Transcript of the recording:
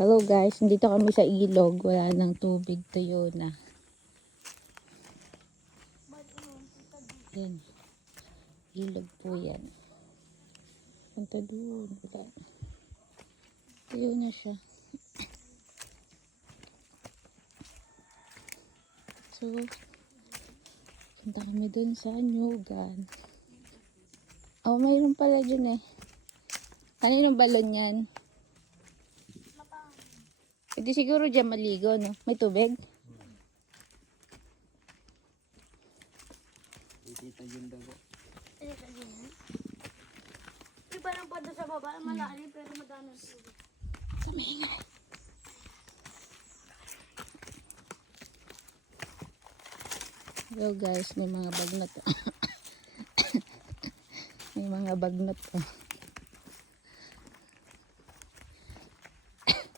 Hello guys, nandito kami sa ilog. Wala nang tubig, tuyo na. Yan. Ilog po yan. Punta doon. Wala. Tuyo na siya. So, punta kami doon sa Nyugan. Oh, mayroon pala dyan eh. Kaninong balon yan? Pwede siguro dyan maligo, no? May tubig? Dito yun daw. Dito yun. Iba lang po doon sa baba, malalim pero madami tubig. Sa maingay. Hello guys, may mga bagnot. May mga bagnot.